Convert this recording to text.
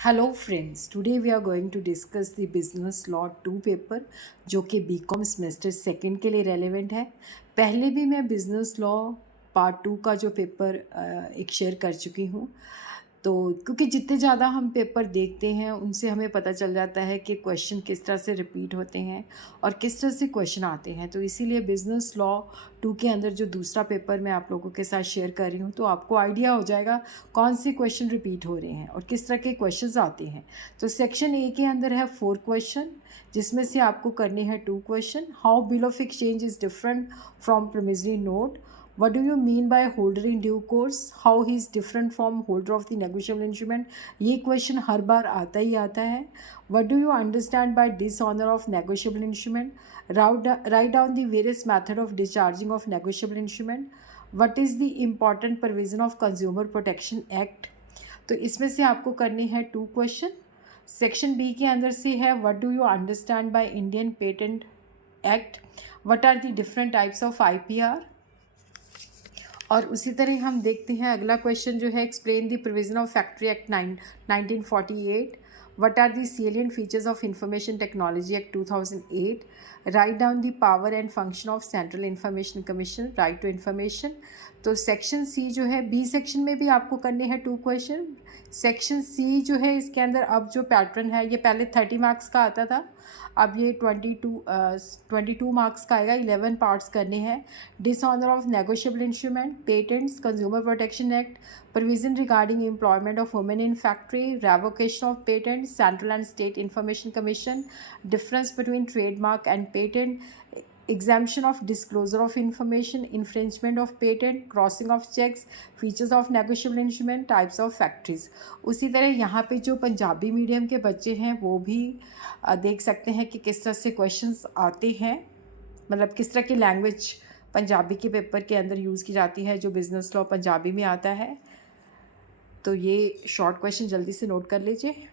Hello friends, today we are going to discuss the business law 2 paper जो कि BCom semester second के लिए relevant है। पहले भी मैं बिजनेस लॉ पार्ट 2 का जो पेपर एक शेयर कर चुकी हूँ। तो क्योंकि जितने ज़्यादा हम पेपर देखते हैं उनसे हमें पता चल जाता है कि क्वेश्चन किस तरह से रिपीट होते हैं और किस तरह से क्वेश्चन आते हैं। तो इसीलिए बिजनेस लॉ 2 के अंदर जो दूसरा पेपर मैं आप लोगों के साथ शेयर कर रही हूँ, तो आपको आइडिया हो जाएगा कौन से क्वेश्चन रिपीट हो रहे हैं और किस तरह के क्वेश्चंस आते हैं। तो सेक्शन ए के अंदर है 4 क्वेश्चन, जिसमें से आपको करने हैं 2 question. How bill of exchange is different from promissory note? What do you mean by holder in due course? How he is different from holder of the negotiable instrument? ये question हर बार आता ही आता है। What do you understand by dishonor of negotiable instrument? Write down the various method of discharging of negotiable instrument. What is the important provision of Consumer Protection Act? तो इसमें से आपको करने हैं 2 क्वेश्चन। सेक्शन बी के अंदर से है what do you understand by Indian patent act? What are the different types of IPR? और उसी तरह हम देखते हैं अगला क्वेश्चन जो है explain the provision of factory act 1948। What are the salient features of information technology act 2008। Write down the power and function of central information commission, right to information. तो सेक्शन सी जो है, B section में भी आपको करने हैं 2 question. Section C जो है इसके अंदर अब जो पैटर्न है, ये पहले 30 मार्क्स का आता था, अब ये 22 मार्क्स का आएगा। 11 पार्ट्स करने हैं। Dishonour of negotiable instrument, patents, consumer protection act, provision regarding employment of women in factory, revocation of patent, central and state information commission, difference between trademark and patent, exemption of disclosure of information, infringement of patent, crossing of checks, features of negotiable instrument, types of factories। उसी तरह यहाँ पे जो Punjabi medium के बच्चे हैं वो भी देख सकते हैं कि किस तरह से क्वेश्चंस आते हैं, मतलब किस तरह की लैंग्वेज पंजाबी के पेपर के अंदर यूज़ की जाती है जो बिज़नेस लॉ पंजाबी में आता है। तो ये शॉर्ट क्वेश्चन जल्दी से नोट कर लीजिए।